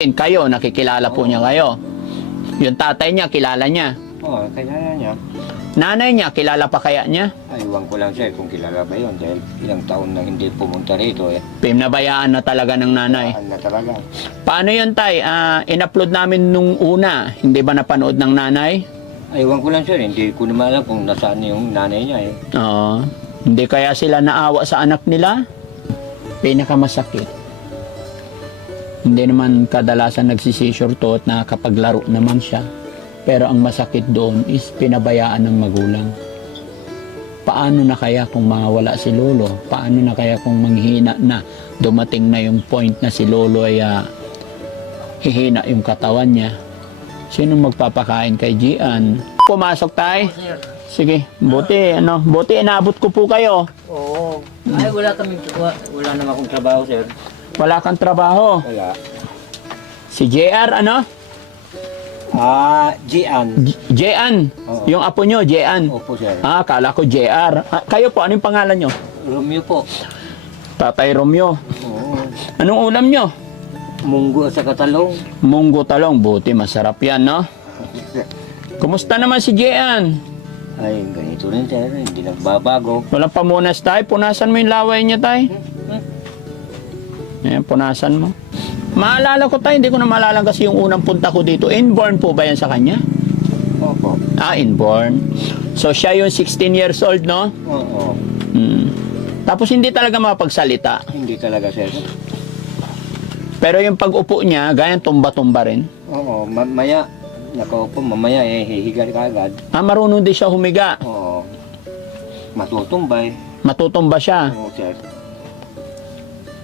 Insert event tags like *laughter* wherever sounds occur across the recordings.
Kayo, nakikilala po niya kayo. Yung tatay niya, kilala niya. Oo, kaya niya. Nanay niya, kilala pa kaya niya? Ay, iwan ko lang siya kung kilala ba yun dahil ilang taon na hindi pumunta rito eh. Pinabayaan na talaga ng nanay. Saan na talaga. Paano yun, tay? Ah, in-upload namin nung una. Hindi ba napanood ng nanay? Ay, iwan ko lang siya hindi ko naman alam kung nasaan yung nanay niya eh. Oo. Hindi kaya sila naawa sa anak nila? Pinakamasakit. Hindi naman kadalasan nagsisisure to at nakakapaglaro naman siya. Pero ang masakit doon is pinabayaan ng magulang. Paano na kaya kung mawala si Lolo? Paano na kaya kung manghina na dumating na yung point na si Lolo ay ah, hihina yung katawan niya? Sino magpapakain kay Gian? Pumasok tayo. Sige, buti, ano, buti inabot ko po kayo. Oo. Ay, wala kami, wala naman akong trabaho, sir. Wala kang trabaho. Wala. Si JR, ano? Ah, Gian. J- Jean. Oo. Yung apo nyo, Jean. Opo, sir. Ah, kala ko JR. Ah, kayo po, ano yung pangalan nyo? Romeo po. Tatay Romeo. Oo. Anong ulam nyo? Munggo sa katalong. Munggo talong. Buti, masarap yan, no? Kumusta naman si Jean? Ay, ganito rin, sir. Hindi nagbabago. Walang pamunas tayo. Punasan mo yung laway niya tayo. Ayan, punasan mo. Maalala ko tayo, hindi ko na maalala kasi yung unang punta ko dito. Inborn po ba yan sa kanya? Opo. Ah, inborn. So, siya yung 16 years old, no? Oo. Hmm. Tapos hindi talaga mapagsalita. Hindi talaga, sir. Pero yung pag-upo niya, ganyan tumba-tumba rin. Oo, mamaya, nakaupo, mamaya eh, hihiga ka agad. Ah, marunong din siya humiga. Oo. Matutumbay. Matutumba siya. Oo, sir.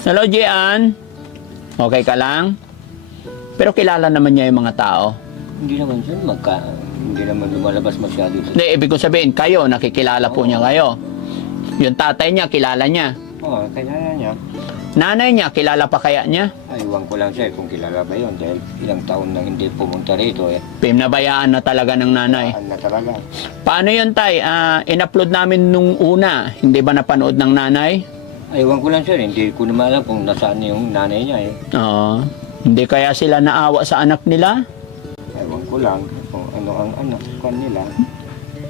Hello, Jian. Okay ka lang? Pero kilala naman niya yung mga tao. Hindi naman, sir, magka, hindi naman lumalabas masyado. Hindi, ibig ko sabihin, kayo, nakikilala po niya kayo. Yung tatay niya, kilala niya. Oo, kaya niya. Nanay niya, kilala pa kaya niya? Ay, iwan ko lang siya kung kilala ba yun dahil ilang taon na hindi pumunta rito eh. Pinabayaan na talaga ng nanay. Saan na talaga. Paano yun, tay? Ah, in-upload namin nung una. Hindi ba napanood ng nanay? Ay, iwan ko lang sir, hindi ko naman alam kung nasaan yung nanay niya eh. Oo. Hindi kaya sila naawa sa anak nila? Ay, iwan ko lang kung ano ang anak ko nila.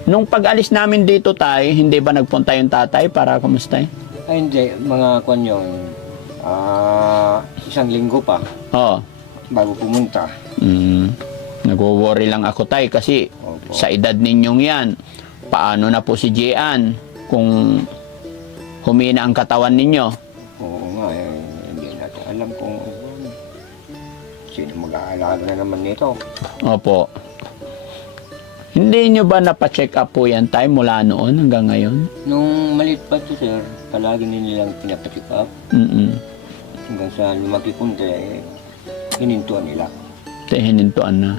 Nung pag-alis namin dito, tay, hindi ba nagpunta yung tatay para kumusta? Ay, hindi, mga kwan yun, ah, isang linggo pa Oo. bago pumunta. Mm. Nagwo-worry lang ako, tay, kasi Opo. sa edad ninyong yan, paano na po si Jian kung humina ang katawan ninyo? Oo nga, eh, hindi natin alam kung sino mag-aalaga na naman nito. Opo. Hindi nyo ba napacheck up po yan, tay, mula noon hanggang ngayon? Nung maliit pa to sir, palagi nilang pinapacheck up. Mm-mm. Hanggang sa lumaki kunti, eh, hinintuan nila. Tay, hinintuan na.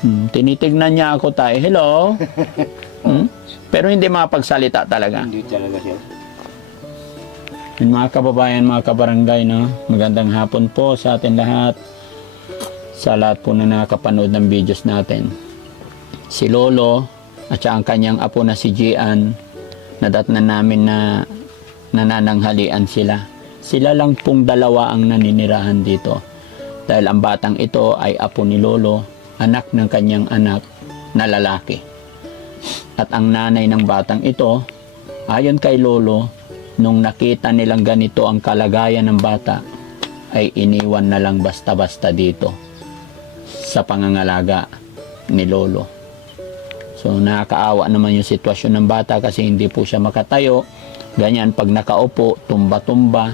Hmm, tinitignan niya ako, tay. Hello? *laughs* Pero hindi makapagsalita talaga. Hindi talaga sir. Yun, mga kababayan, mga kabarangay, no? Magandang hapon po sa atin lahat. Sa lahat po na nakapanood ng videos natin. Si Lolo at ang kanyang apo na si Gian, nadatnan namin na nanananghalian sila. Sila lang pong dalawa ang naninirahan dito. Dahil ang batang ito ay apo ni Lolo, anak ng kanyang anak na lalaki. At ang nanay ng batang ito, ayon kay Lolo, nung nakita nilang ganito ang kalagayan ng bata, ay iniwan na lang basta-basta dito sa pangangalaga ni Lolo. So nakakaawa naman yung sitwasyon ng bata kasi hindi po siya makatayo. Ganyan, pag nakaupo, tumba-tumba.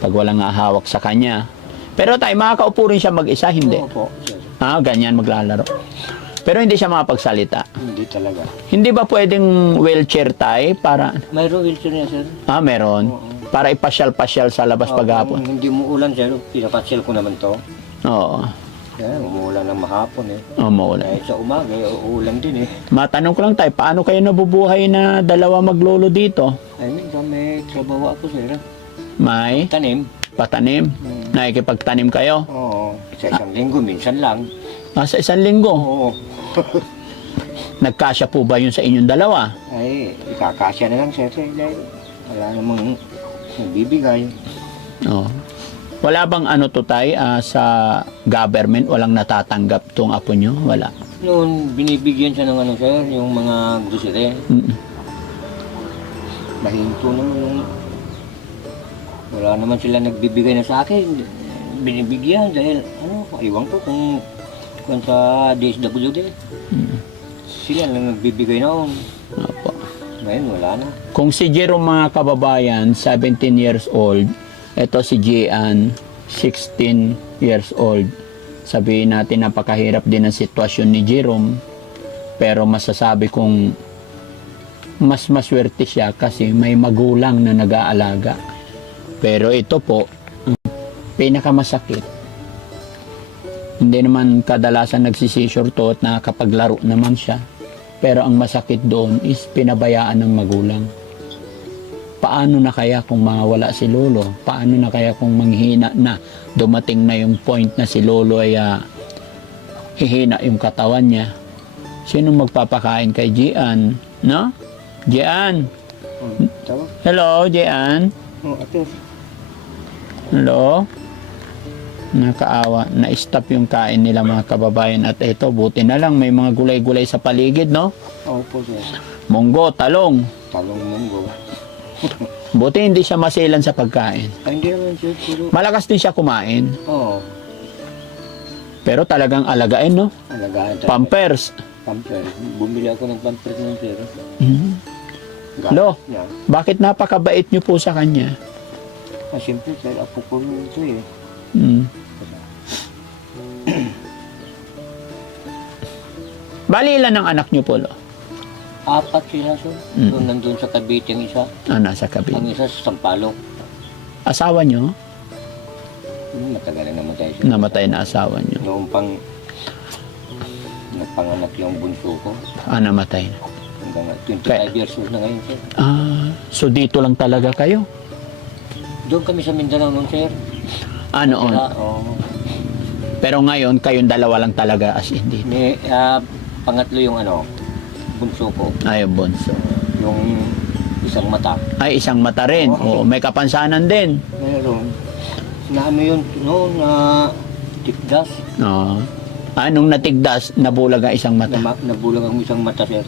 Pag walang hawak sa kanya. Pero tayo, makakaupo rin siya mag-isa, hindi. Oo po, sir. Ah, ganyan, maglalaro. Pero hindi siya makapagsalita. Hindi talaga. Hindi ba pwedeng wheelchair tayo para... Mayroong wheelchair niya sir. Ah, meron. Oo. Para ipasyal-pasyal sa labas Oo, paghapon. kung hindi mo ulan sir, pinapasyal ko naman to. Oo. Kaya umuulan ng mahapon eh. Oh, maulan. Kahit sa umaga, eh, uulan din eh. Matanong ko lang tayo, paano kayo nabubuhay na dalawa maglolo dito? Ay, minsan may trabaho ako sir. May Tanim. patanim? Hmm. Nakikipagtanim kayo? Oo. Sa isang linggo, minsan lang. Ah, sa isang linggo. Oo. *laughs* Nagkasya po ba yun sa inyong dalawa? Ay, ikakasya na lang sir. eh, Dahil wala namang bibigay. Oo. Wala bang ano to tay ah, sa government? Walang natatanggap tong apo nyo? Wala. Noon, binibigyan siya ng ano, sir, yung mga grocery. Mm. Mahinto naman yung... Wala naman sila nagbibigay na sa akin. Binibigyan dahil, ano, iwan ko kung, kung sa DSWD. Mm. Sila lang nagbibigay noon. Opo. Ngayon, wala na. Kung si Jerome mga kababayan, 17 years old, ito si Gian, 16 years old. Sabihin natin napakahirap din ang sitwasyon ni Jerome, pero masasabi kong mas maswerte siya kasi may magulang na nag-aalaga. Pero ito po, pinakamasakit. Hindi naman kadalasan nagsisisure to at nakakapaglaro naman siya. Pero ang masakit doon is pinabayaan ng magulang. Paano na kaya kung mawala si Lolo? Paano na kaya kung manghina na dumating na yung point na si Lolo ay ah, hihina yung katawan niya? Sino magpapakain kay Gian? No? Gian? Oh. Hello, Gian? Oh. Hello? Nakaawa. Na-stop yung kain nila mga kababayan. At ito, buti na lang may mga gulay-gulay sa paligid, no? Opo, sir. Munggo, talong. Talong munggo. *laughs* Buti hindi siya maselan sa pagkain. Ay, hindi naman, sir. Pero, Malakas din siya kumain. oo. Pero talagang alagain, no? alagaan tayo. Pampers. Pamper. Bumili ako ng pamper ng sir. Mhm. Gamit Lo. Niya. Bakit napakabait niyo po sa kanya? Ah, siyempre, sir, apo ko rin ito eh. Mm. *clears throat* Bali ilan ang anak niyo po, Lo? Apat sila, sir. Mm. Doon nandun sa Cavite ang isa. Ah, nasa kabit. Ang isa sa Sampaloc. Asawa niyo? Hmm, matagal na namatay siya. Namatay na asawa niyo. Noong pang nagpanganak yung bunso ko. Ah, namatay na. Hanggang 25 Kaya- years old na ngayon, sir. Ah, so dito lang talaga kayo? Doon kami sa Mindanao noon, sir. Ah, noon. Kaya, oh, Pero ngayon, kayong dalawa lang talaga as in dito. may, ah, pangatlo yung ano, bunso ko. Ay, bunso. Yung isang mata. Ay, isang mata rin. Oo, may kapansanan din. Meron. Na ano yun, noon na tikdas. Oo. Ah, nung natigdas, nabulag ang isang mata. Na, nabulag ang isang mata, sir.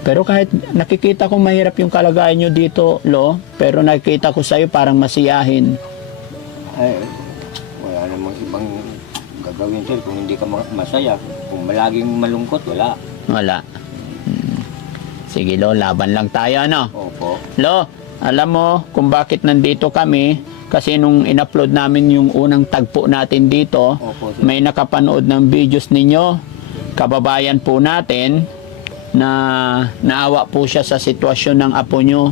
Pero kahit nakikita ko mahirap yung kalagayan nyo dito, Lo, pero nakikita ko sa'yo parang masiyahin. Ay, wala namang ibang gagawin, sir, kung hindi ka ma- masaya. Kung malaging malungkot, wala. Wala. Hmm. Sige, Lo, laban lang tayo, ano? Opo. Lo, alam mo kung bakit nandito kami? Kasi nung in-upload namin yung unang tagpo natin dito, Opo, sir. may nakapanood ng videos ninyo. Kababayan po natin na naawa po siya sa sitwasyon ng apo nyo.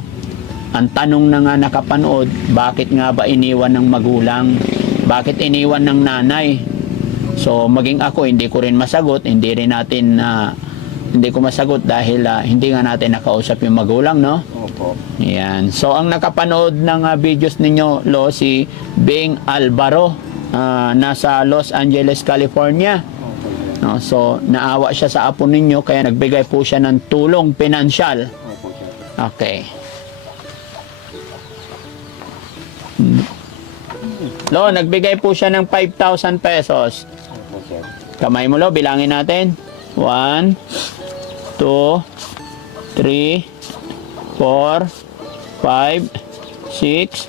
Ang tanong na nga nakapanood, bakit nga ba iniwan ng magulang? Bakit iniwan ng nanay? So maging ako hindi ko rin masagot, hindi rin natin na hindi ko masagot dahil ah, hindi nga natin nakausap yung magulang, no? Opo. Yan. So ang nakapanood ng ah, videos ninyo, Lo, si Bing Alvaro, ah, nasa Los Angeles, California. No, so naawa siya sa apo ninyo kaya nagbigay po siya ng tulong pinansyal. Okay. Lo, nagbigay po siya ng 5,000 pesos. Kamay mo lo, bilangin natin. 1, 2, 3, 4, 5, 6,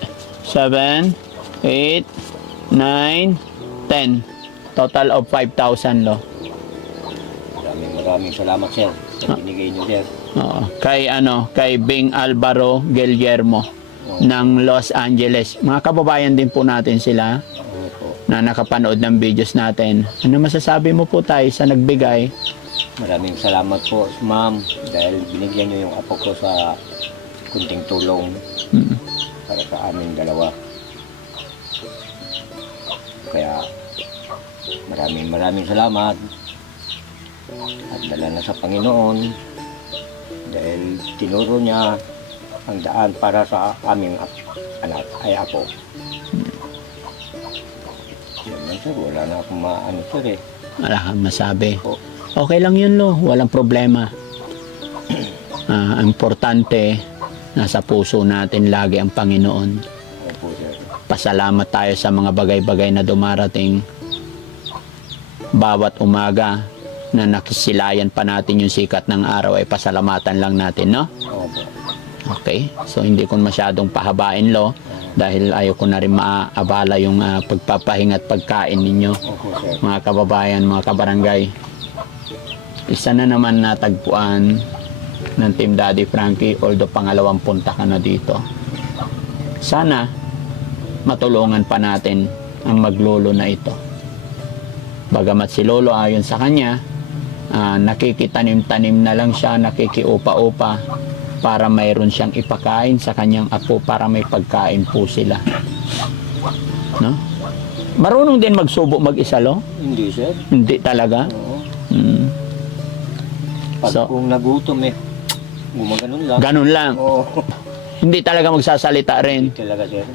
7, 8, 9, 10. Total of 5,000 lo. Maraming salamat, sir. Sa binigay niyo, sir. Oo. Kay ano, kay Bing Alvaro Guillermo ng Los Angeles. Mga kababayan din po natin sila Opo. na nakapanood ng videos natin. Ano masasabi mo po tayo sa nagbigay? Maraming salamat po, ma'am, dahil binigyan niyo yung apo ko sa kunting tulong Mm. para sa aming dalawa. Kaya maraming maraming salamat at dala na sa Panginoon dahil tinuro niya ang daan para sa aming anak ay apo. Yun lang sir, wala na akong maano sir eh. Wala kang masabi. Okay lang yun lo, walang problema. *clears throat* Ang importante, nasa puso natin lagi ang Panginoon. Opo sir. Pasalamat tayo sa mga bagay-bagay na dumarating bawat umaga na nakisilayan pa natin yung sikat ng araw ay pasalamatan lang natin, no? Opo. Okay? So, hindi ko masyadong pahabain, lo, dahil ayaw ko na rin maabala yung ah, pagpapahinga at pagkain ninyo, sir. mga kababayan, mga kabarangay. Isa na naman natagpuan ng Team Daddy Frankie, although pangalawang punta ka na dito. Sana matulungan pa natin ang maglolo na ito. Bagamat si Lolo ayon sa kanya, ah, nakikitanim-tanim na lang siya, nakikiupa-upa para mayroon siyang ipakain sa kanyang apo para may pagkain po sila. No? Marunong din magsubo mag-isa, lo? Hindi, sir. Hindi talaga. Oo. Mm. Pag So- kung nagutom eh, gumaganon lang. Ganun lang. Oo. Hindi talaga magsasalita rin. Talaga, sir.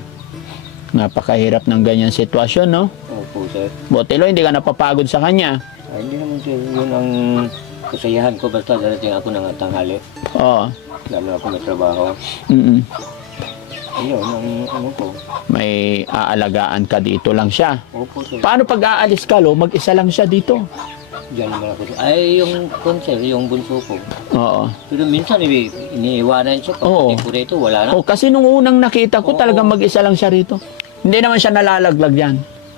Napakahirap ng ganyan sitwasyon, no? Opo, sir. Botelo, hindi ka napapagod sa kanya. Ay, hindi naman, sir. Yun ang kasayahan ko basta darating ako ng tanghali. Oo. Lalo ako may trabaho. Mm-mm. Ayun, ang ano ko. May aalagaan ka dito lang siya. Opo, sir. Paano pag aalis ka, lo? Mag-isa lang siya dito. Diyan naman ako. Ay, yung konser, yung bunso ko. Oo. Pero minsan, ini iniiwanan siya. Pag Oo. oh. rito, wala na. O, kasi nung unang nakita ko, Oo. talagang mag-isa lang siya rito. Hindi naman siya nalalaglag yan.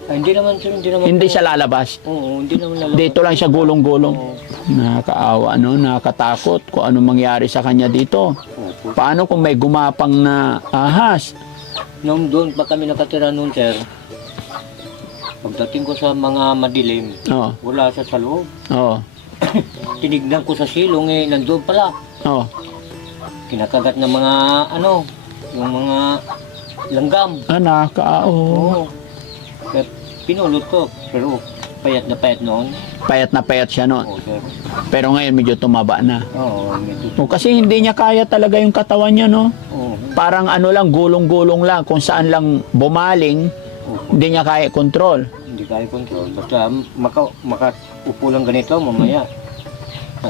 Ay, hindi naman, sir. Hindi naman. Hindi siya lalabas. Oo, hindi naman lalabas. Dito lang siya gulong-gulong. Oo. Nakakaawa, no? Nakakatakot kung ano mangyari sa kanya dito. Opo. Paano kung may gumapang na ahas? Nung doon pa kami nakatira noon, sir, pagdating ko sa mga madilim, Oo. wala siya sa loob. Oo. *coughs* Tinignan ko sa silong eh, nandoon pala. Oo. Kinakagat ng mga, ano, yung mga langgam. Ah, nakakaawa. Oo. Kaya pinulot ko, pero payat na payat noon. Payat na payat siya noon. Oo, sir. Pero ngayon medyo tumaba na. Oo, medyo. O, kasi hindi niya kaya talaga yung katawan niya, no? Oo. Parang ano lang, gulong-gulong lang. Kung saan lang bumaling, Oo. hindi niya kaya kontrol. Hindi kaya control. Basta maka, makaupo lang ganito, mamaya.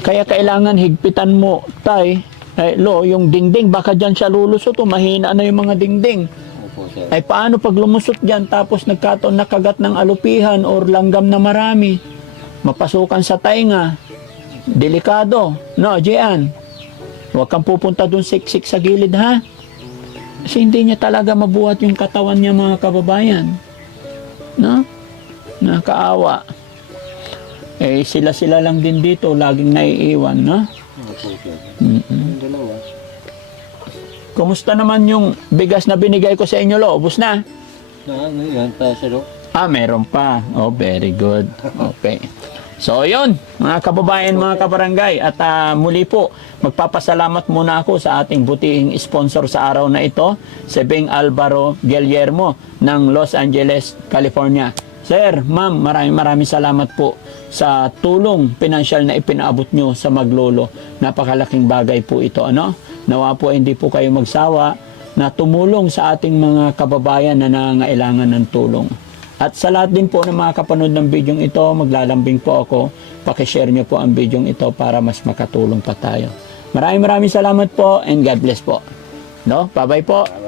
Kaya kailangan higpitan mo, tay. Eh, lo, yung dingding, baka dyan siya lulusot o mahina na yung mga dingding. Sir. Ay paano pag lumusot dyan tapos nagkataon nakagat ng alupihan or langgam na marami? Mapasukan sa tainga. Delikado. No, Jian? Huwag kang pupunta dun siksik sa gilid, ha? Kasi hindi niya talaga mabuhat yung katawan niya, mga kababayan. No? Nakaawa. Eh, sila-sila lang din dito, laging naiiwan, no? Opo, sir. Mm-mm. Dalawa. Kumusta naman yung bigas na binigay ko sa inyo, lo? Ubus na? Ano yan pa, sir. oh. Ah, meron pa. Oh, very good. Okay. So, yun, mga kababayan, mga kabarangay. At ah, muli po, magpapasalamat muna ako sa ating butihing sponsor sa araw na ito, si Bing Alvaro Guillermo ng Los Angeles, California. Sir, ma'am, maraming maraming salamat po sa tulong pinansyal na ipinaabot nyo sa maglolo. Napakalaking bagay po ito. Ano? Nawa po hindi po kayo magsawa na tumulong sa ating mga kababayan na nangangailangan ng tulong. At sa lahat din po ng mga kapanood ng bidyong ito, maglalambing po ako. Pakishare nyo po ang bidyong ito para mas makatulong pa tayo. Maraming maraming salamat po and God bless po. No? Bye-bye po. Bye-bye.